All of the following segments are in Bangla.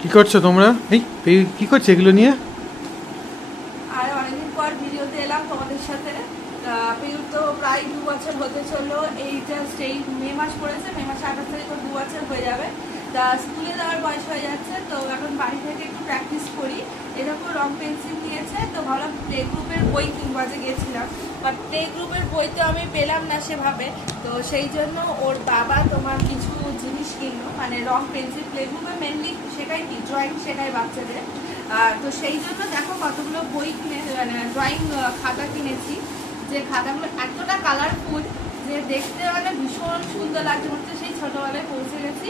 কি করছ তোমরা? এই কি করছ এগুলো নিয়ে? আর অনেকদিন পর ভিডিওতে এলাম তোমাদের সাথে। তা প্রায় দু বছর হতে চলল এই জাস্ট এই মে মাস পড়েছে, মে তারিখ দু বছর হয়ে যাবে। তা স্কুলে যাওয়ার বয়স হয়ে যাচ্ছে, তো এখন বাড়ি থেকে একটু প্র্যাকটিস করি। এরকম রং তো ভাবলাম গ্রুপের বই গেছিলাম। বাট গ্রুপের বই তো আমি পেলাম না সেভাবে, তো সেই জন্য ওর বাবা তোমার কিছু মানে রং পেন্সিল প্লে গ্রুপে মেনলি সেটাই কি? ড্রয়িং শেখায় বাচ্চাদের। তো সেই জন্য দেখো কতগুলো বই কিনে মানে ড্রয়িং খাতা কিনেছি, যে খাতাগুলো এতটা কালারফুল যে দেখতে মানে ভীষণ সুন্দর লাগছে। হচ্ছে সেই ছোটোবেলায় পৌঁছে গেছি।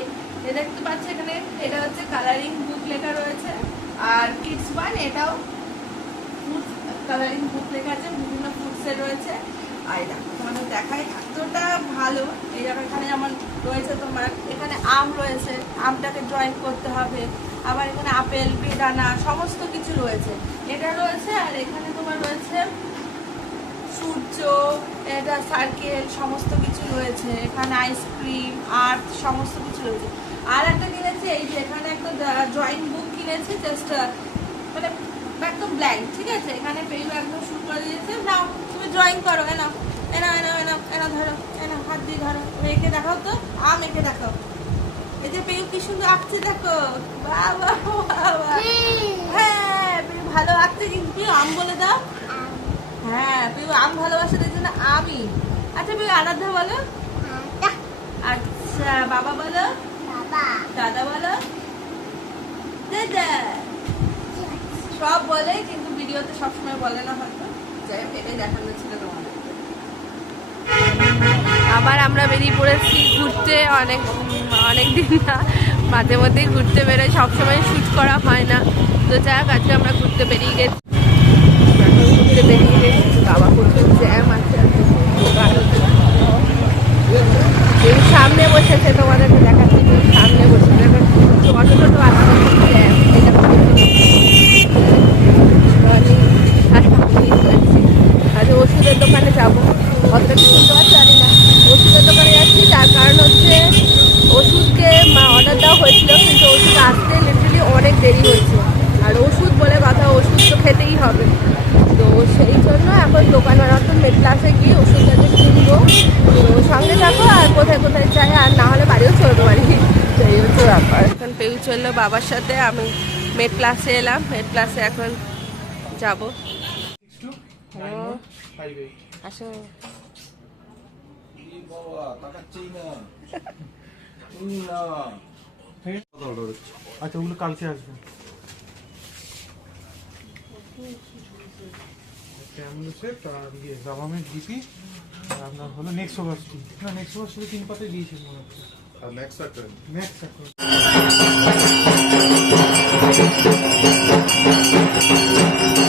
এ দেখতে পাচ্ছি এখানে, এটা হচ্ছে কালারিং বুক লেখা রয়েছে। আর কিডস ওয়ান এটাও ফুডস কালারিং বুক লেখা আছে, বিভিন্ন ফুডসের রয়েছে। এটা তোমাদের দেখায় এতটা ভালো, এই এখানে যেমন রয়েছে তোমার, এখানে আম রয়েছে, আমটাকে ড্রয়িং করতে হবে, আবার এখানে আপেল, বেদানা, সমস্ত কিছু রয়েছে। এটা রয়েছে, আর এখানে তোমার রয়েছে সূর্য, এটা সার্কেল সমস্ত কিছু রয়েছে। এখানে আইসক্রিম আর্ট সমস্ত কিছু রয়েছে। আর একটা কিনেছি, এই যে এখানে একটা ড্রয়িং বুক কিনেছি জাস্ট মানে একদম ব্ল্যাঙ্ক ঠিক আছে? এখানে পেইল একদম শুরু করে দিয়েছে। নাও তুমি ড্রয়িং করো এনাও এনাও এনাও এনাও এনাও ধরো এনাও হাত দিয়ে ধরো তুমি এঁকে দেখাও তো আম এঁকে দেখাও। এই যে পেইল কি সুন্দর আঁকছে দেখো। বাহ বাহ। হ্যাঁ। পেইল ভালো আঁকছে কিন্তু পেইল আম বলে দাও। হ্যাঁ পেইল আম ভালোবাসে তাই জন্য আমি। আচ্ছা পেইল আরাধ্যা বলো। আচ্ছা বাবা বলো। দাদা বলো। দাদা। সব বলে, কিন্তু ভিডিওতে সবসময় বলে না হয়তো। যাই হোক, এটাই দেখানো ছিল তোমাদের। আবার আমরা বেরিয়ে পড়েছি ঘুরতে অনেক অনেক দিন না। মাঝে মধ্যেই ঘুরতে বেরোই, সবসময় শ্যুট করা হয় না। তো যাই হোক, আজকে আমরা ঘুরতে বেরিয়ে গেছি। ঘুরতে বেরিয়ে গেছি, বাবা প্রচুর জ্যাম আছে। সামনে বসেছে তোমাদেরকে দেখাচ্ছি এই সামনে বসেছে এখন ছোটো ছোটো আসছে জ্যাম এটা আজ ওষুধের দোকানে যাব। অতটা শুনতে পাচ্ছি? জানি না। ওষুধের দোকানে যাচ্ছি, তার কারণ হচ্ছে ওষুধকে অর্ডার দেওয়া হয়েছিল, কিন্তু ওষুধ আসতে লিটারালি অনেক দেরি হয়েছে। আর ওষুধ বলে কথা, ওষুধ তো খেতেই হবে। তো সেই জন্য এখন দোকান বানাতো মেট্লাসে গিয়ে ওষুধটাকে কিনবো। তো সঙ্গে থাকো আর কোথায় কোথায় চাই আর না হলে বাড়িও চলতে পারি এই হচ্ছে ব্যাপার। এখন পেউ চলল বাবার সাথে, আমি মেট ক্লাসে এলাম। মেট ক্লাসে এখন যাব। আসো আচ্ছা ওগুলো কালকে আসবে আপনার হলো নেক্সট ওভারসিটি না নেক্সট ওভারসিটি তিন পাতায় দিয়েছিল মনে হচ্ছে আর নেক্সট একটা নেক্সট যে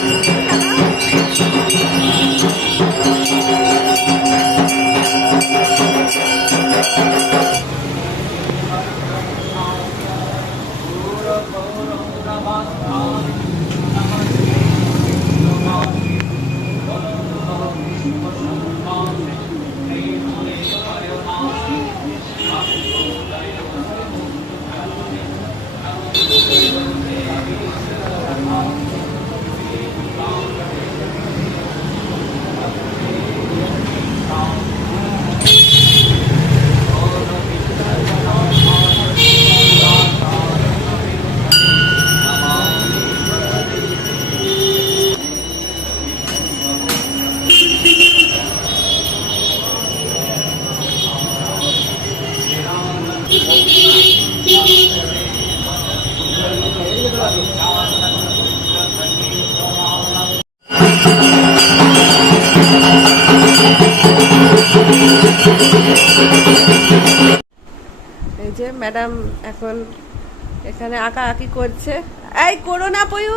ম্যাডাম এখন এখানে আঁকা আঁকি করছে। এই করো না পয়ু।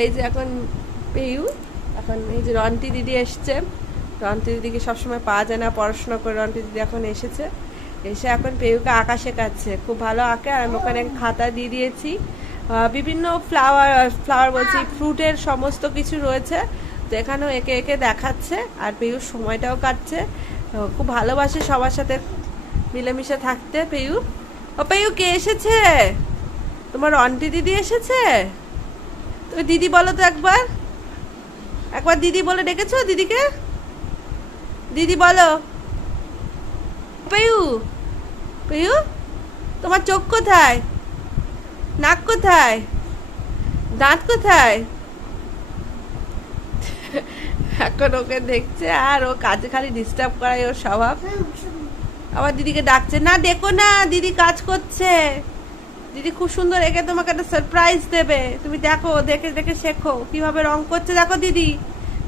এই যে এখন পেয়ু, এখন এই যে রন্টি দিদি এসছে। রন্টি দিদিকে সবসময় পাওয়া যায় না পড়াশোনা করে। রন্টি দিদি এখন এসেছে। এসে এখন পেয়ুকে আঁকা শেখাচ্ছে। খুব ভালো আঁকে। আর আমি ওখানে খাতা দিয়ে দিয়েছি। বিভিন্ন ফ্লাওয়ার ফ্লাওয়ার বলছি ফ্রুটের সমস্ত কিছু রয়েছে। তো এখানেও একে একে দেখাচ্ছে আর পেয়ুর সময়টাও কাটছে। খুব ভালোবাসে সবার সাথে মিলেমিশে থাকতে। পেয়ু ও কে এসেছে? তোমার অন্টি দিদি এসেছে? তুমি দিদি বলো তো একবার। একবার দিদি বলে ডেকেছো দিদিকে? দিদি বলো। পেয়ু পেয়ু, তোমার চোখ কোথায়? নাক কোথায়? দাঁত কোথায়? এখন ওকে দেখছে আর ও কাজে খালি ডিস্টার্ব করাই ওর স্বভাব। আবার দিদিকে ডাকছে, না, দেখো না, দিদি কাজ করছে। দিদি খুব সুন্দর, একে তোমাকে একটা সারপ্রাইজ দেবে। তুমি দেখো, দেখে দেখে শেখো, কীভাবে রং করছে। দেখো দিদি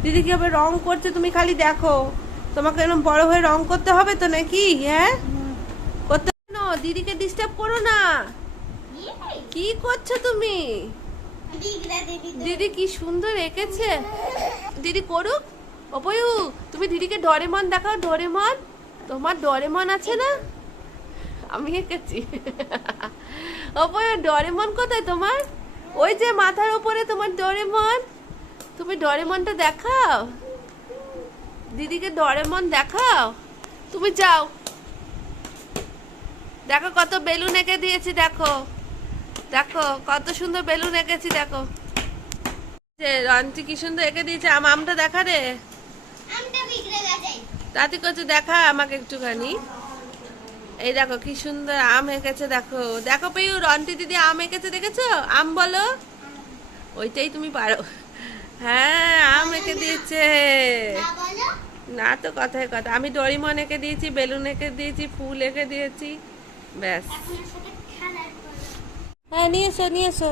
দিদি কীভাবে রং করছে, তুমি খালি দেখো। তোমাকে এরকম বড় হয়ে রং করতে হবে তো নাকি? হ্যাঁ? করতে না, দিদিকে ডিস্টার্ব করো না। কি করছ তুমি? দিদি কি সুন্দর এঁকেছে। দিদি করুক, অপয়ু, তুমি দিদিকে ডরেমন দেখাও, ডরেমন। তোমার ডরেমন আছে না? আমি এঁকেছি। অপয়ু, ডরেমন কোথায় তোমার? ওই যে মাথার উপরে তোমার ডরেমন। তুমি ডরেমনটা দেখাও। দিদিকে ডরেমন দেখাও। তুমি যাও। দেখো কত বেলুন এঁকে দিয়েছি, দেখো। দেখো, কত সুন্দর বেলুন এঁকেছি, দেখো। যে কি সুন্দর এঁকে দিয়েছে? আম, আমটা দেখা রে তাতে করছে দেখা আমাকে একটুখানি? এই দেখো কি সুন্দর আম এঁকেছে, দেখো। দেখো পেয়ু রন্টি দিদি আম এঁকেছে, দেখেছ? আম বলো। ওইটাই তুমি পারো। হ্যাঁ আম এঁকে দিয়েছে। না তো কথায় কথা। আমি ডরিমন এঁকে দিয়েছি, বেলুন এঁকে দিয়েছি, ফুল এঁকে দিয়েছি। ব্যাস। হ্যাঁ নিয়ে এসো নিয়ে এসো।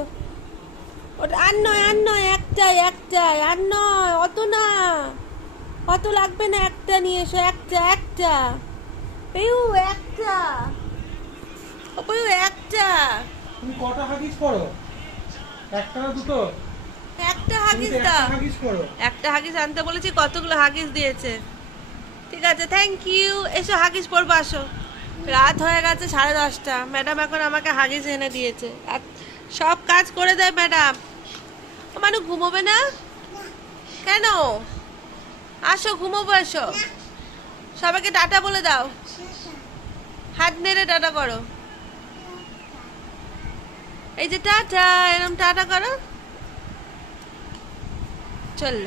ওটা আর নয় আর নয়, একটাই একটাই, আর নয়, অত না। অত লাগবে না একটা নিয়ে এসো একটা একটা। পেউ একটা। ও পেউ একটা। তুমি কটা হাগিস করো? একটা না দুটো? একটা হাগিস দাও। হাগিস করো। একটা হাগিস আনতে বলেছি কতগুলো হাগিস দিয়েছে। ঠিক আছে থ্যাংক ইউ এসো হাগিস পরবো আসো। রাত হয়ে গেছে সাড়ে দশটা। ম্যাডাম এখন আমাকে হাগিস এনে দিয়েছে। আর সব কাজ করে দেয় ম্যাডাম। ও মানু ঘুমোবে না? কেন? আসো, ঘুমোবো এসো সবাইকে টাটা বলে দাও। হাত নেড়ে টাটা করো। এই যে টাটা, এরম টাটা করো। চলল।